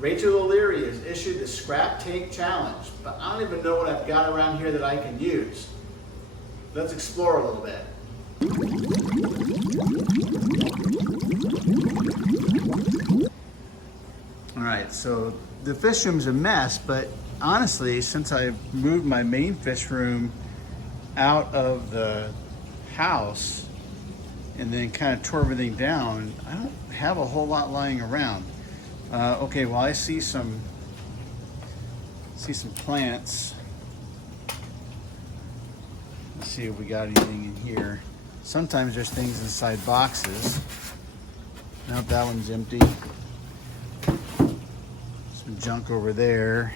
Rachel O'Leary has issued the Scrap Tank Challenge, but I don't even know what I've got around here that I can use. Let's explore a little bit. All right, so the fish room's a mess, but honestly, since I've moved my main fish room out of the house and then kind of tore everything down, I don't have a whole lot lying around. Okay, well, I see some plants. Let's see if we got anything in here. Sometimes there's things inside boxes. Nope, that one's empty. Some junk over there.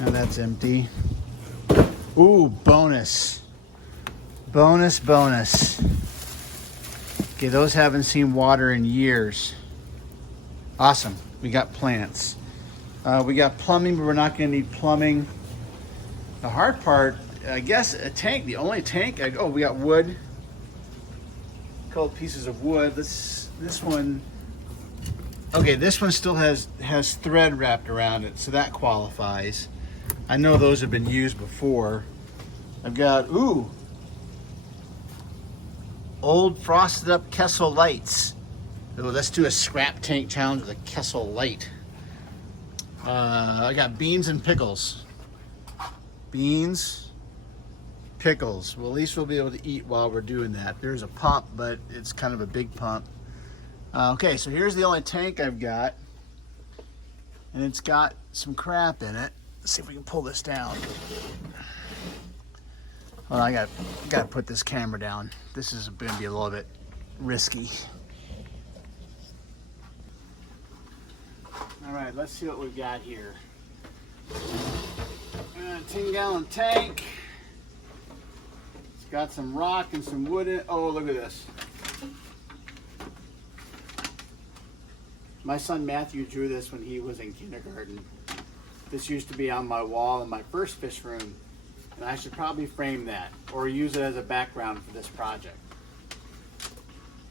Now that's empty. Ooh, bonus. Bonus, bonus. Okay, those haven't seen water in years. Awesome, we got plants. We got plumbing, but we're not gonna need plumbing. The hard part, I guess, a tank, the only tank, oh, we got wood. A couple pieces of wood. This one, okay, this one still has thread wrapped around it, so that qualifies. I know those have been used before. I've got, ooh, old frosted up Kessel lights. Oh, let's do a scrap tank challenge with a Kessel light. I got beans and pickles. Beans, pickles. Well, at least we'll be able to eat while we're doing that. There's a pump, but it's kind of a big pump. Okay, so here's the only tank I've got. And it's got some crap in it. Let's see if we can pull this down. Well, I got to put this camera down. This is going to be a little bit risky. All right, let's see what we've got here. A 10-gallon tank. It's got some rock and some wood in it. Oh, look at this. My son Matthew drew this when he was in kindergarten. This used to be on my wall in my first fish room, and I should probably frame that or use it as a background for this project.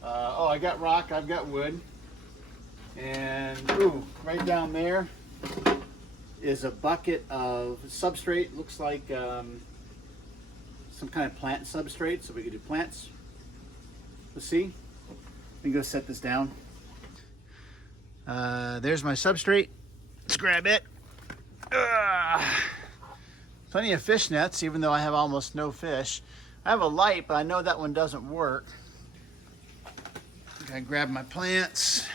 Oh, I got rock, I've got wood. And ooh, right down there is a bucket of substrate. Looks like some kind of plant substrate, so we could do plants. Let's see. Let me go set this down. There's my substrate. Let's grab it. Plenty of fish nets, even though I have almost no fish. I have a light, but I know that one doesn't work. I grab my plants.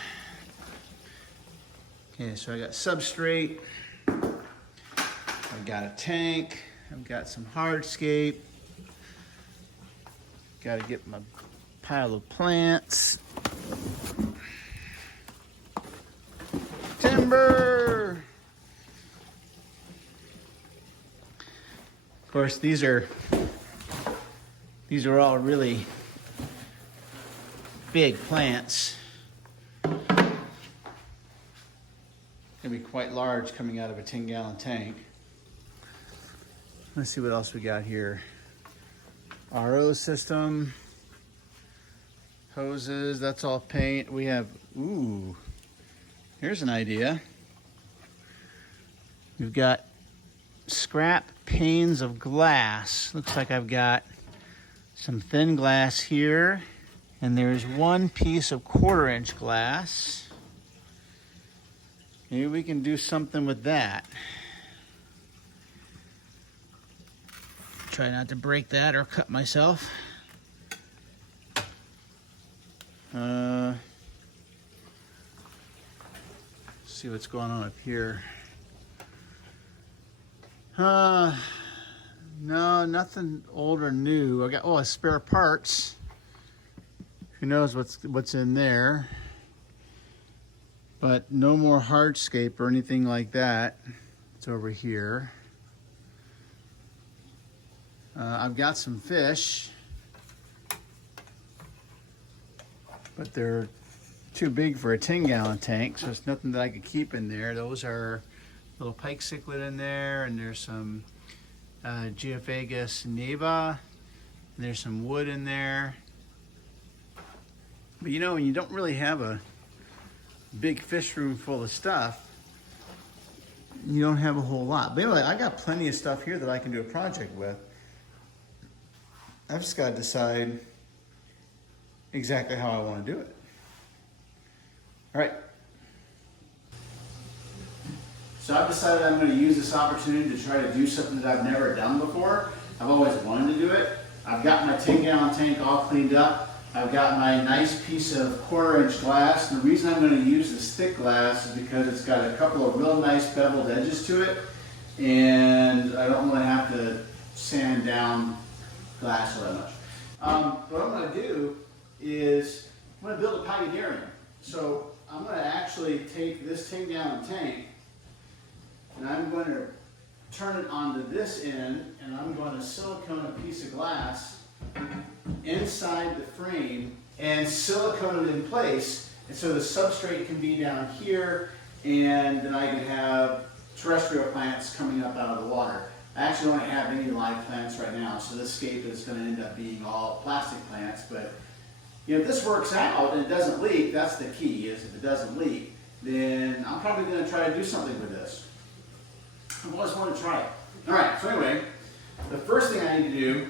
Okay, so I got substrate. I've got a tank. I've got some hardscape. Got to get my pile of plants. Timber. Of course, these are all really big plants. Gonna be quite large coming out of a 10-gallon tank. Let's see what else we got here. RO system, hoses, that's all paint. We have, ooh, here's an idea. We've got scrap panes of glass. Looks like I've got some thin glass here, and there's one piece of 1/4-inch glass. Maybe we can do something with that. Try not to break that or cut myself. See what's going on up here. No, nothing old or new. I got spare parts. Who knows what's in there? But no more hardscape or anything like that. It's over here. I've got some fish, but they're too big for a 10-gallon tank, so it's nothing that I could keep in there. Those are little pike cichlid in there, and there's some Geophagus neva, and there's some wood in there. But you know, when you don't really have a big fish room full of stuff, you don't have a whole lot. But anyway, I got plenty of stuff here that I can do a project with. I've just got to decide exactly how I want to do it. All right. So I've decided I'm going to use this opportunity to try to do something that I've never done before. I've always wanted to do it. I've got my 10-gallon tank all cleaned up. I've got my nice piece of 1/4-inch glass. The reason I'm going to use this thick glass is because it's got a couple of real nice beveled edges to it, and I don't want to have to sand down glass all that much. What I'm going to do is I'm going to build a pioneering. So I'm going to actually take this 10-gallon tank and I'm going to turn it onto this end, and I'm going to silicone a piece of glass inside the frame and silicone it in place, and so the substrate can be down here, and then I can have terrestrial plants coming up out of the water. I actually don't have any live plants right now, so this scape is going to end up being all plastic plants. But if this works out and it doesn't leak, that's the key, is if it doesn't leak, then I'm probably going to try to do something with this. I've always wanted to try it. All right, so anyway, the first thing I need to do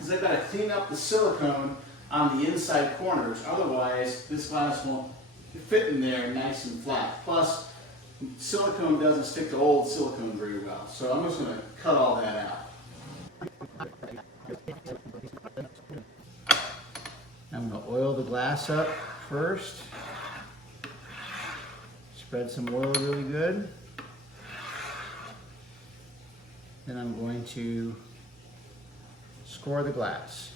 is I've got to clean up the silicone on the inside corners. Otherwise, this glass won't fit in there nice and flat. Plus, silicone doesn't stick to old silicone very well. So I'm just going to cut all that out. I'm going to oil the glass up first. Spread some oil really good. Then I'm going to score the glass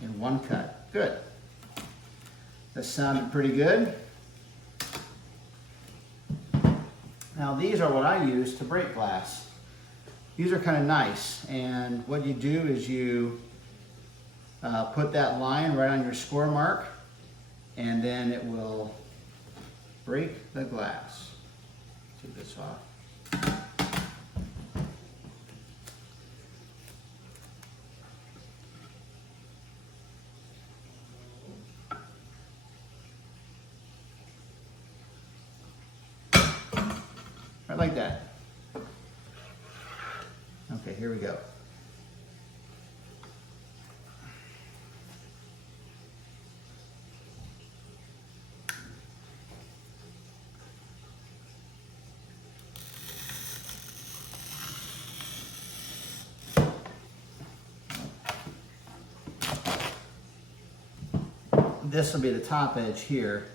in one cut. Good. That sounded pretty good. Now these are what I use to break glass. These are kind of nice, and what you do is you put that line right on your score mark, and then it will break the glass. Take this off. Right like that. Okay, here we go. This will be the top edge here.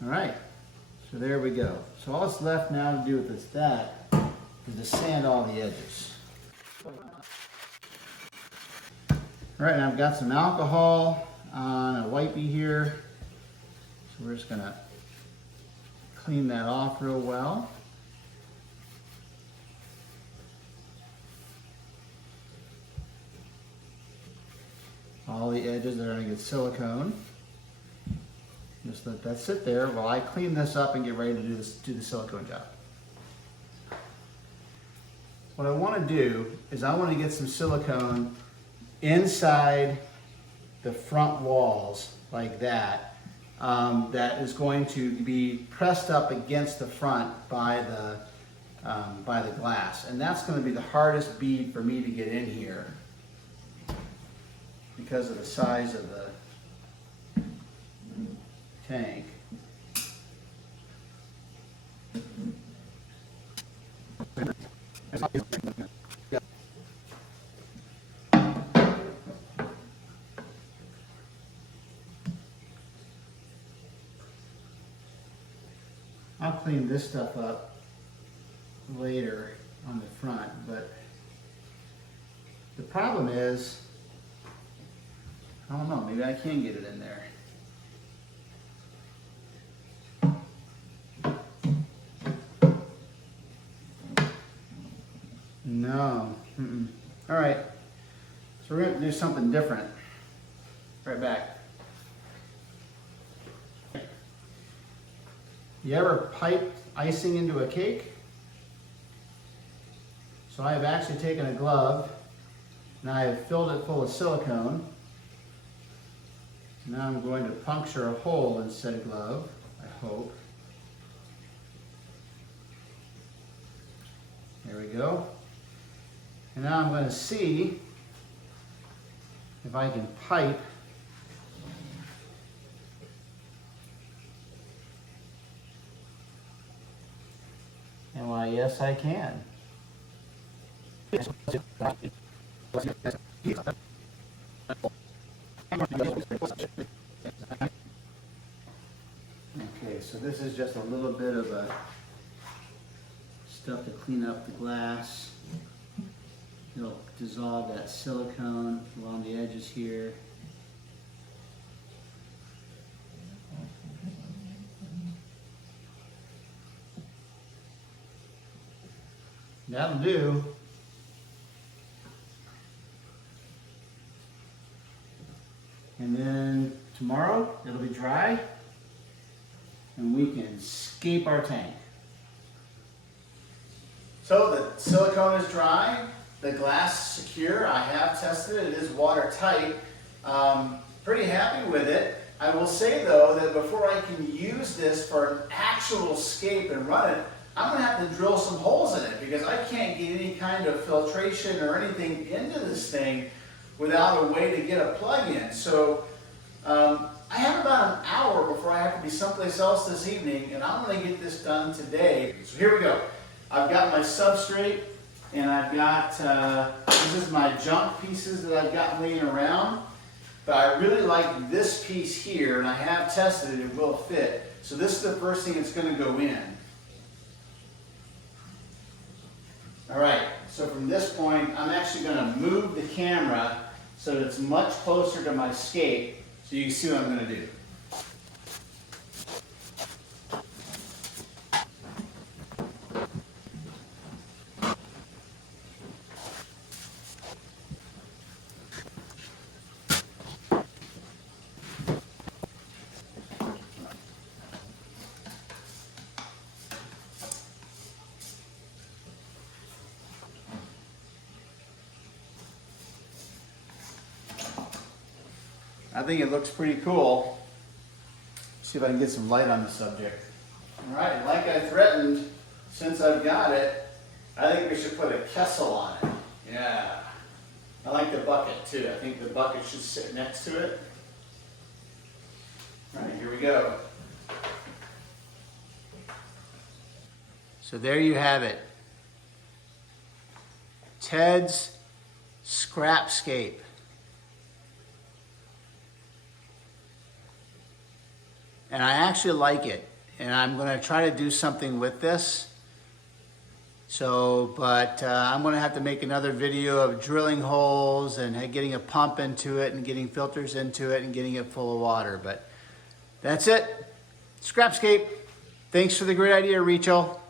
All right, so there we go. So all that's left now to do with this is to sand all the edges. All right, and I've got some alcohol on a wipey here. So we're just gonna clean that off real well. All the edges are gonna get silicone. Just let that sit there while I clean this up and get ready to do the silicone job. What I want to do is I want to get some silicone inside the front walls like that. That is going to be pressed up against the front by the glass, and that's going to be the hardest bead for me to get in here because of the size of the tank. I'll clean this stuff up later on the front, but the problem is, I don't know, maybe I can get it in there. No. All right. So we're going to do something different. Right back. You ever pipe icing into a cake? So I have actually taken a glove and I have filled it full of silicone. Now I'm going to puncture a hole in said glove, I hope. There we go. And now I'm going to see if I can pipe and why, yes, I can. Okay, so this is just a little bit of a stuff to clean up the glass. It'll dissolve that silicone along the edges here. That'll do. And then tomorrow it'll be dry and we can scape our tank. So the silicone is dry, the glass is secure. I have tested it, it is watertight. Pretty happy with it. I will say though that before I can use this for an actual scape and run it, I'm going to have to drill some holes in it because I can't get any kind of filtration or anything into this thing without a way to get a plug in. So I have about an hour before I have to be someplace else this evening, and I'm going to get this done today. So here we go. I've got my substrate, and I've got, this is my junk pieces that I've got laying around, but I really like this piece here, and I have tested it, it will fit. So this is the first thing that's going to go in. All right, so from this point, I'm actually going to move the camera so that it's much closer to my scape so you can see what I'm going to do. I think it looks pretty cool. See if I can get some light on the subject. All right, like I threatened, since I've got it, I think we should put a Kessel on it. Yeah. I like the bucket too. I think the bucket should sit next to it. All right, here we go. So there you have it. Ted's ScrapScape. And I actually like it. And I'm going to try to do something with this. So, but I'm going to have to make another video of drilling holes and getting a pump into it and getting filters into it and getting it full of water. But that's it. ScrapScape. Thanks for the great idea, Rachel.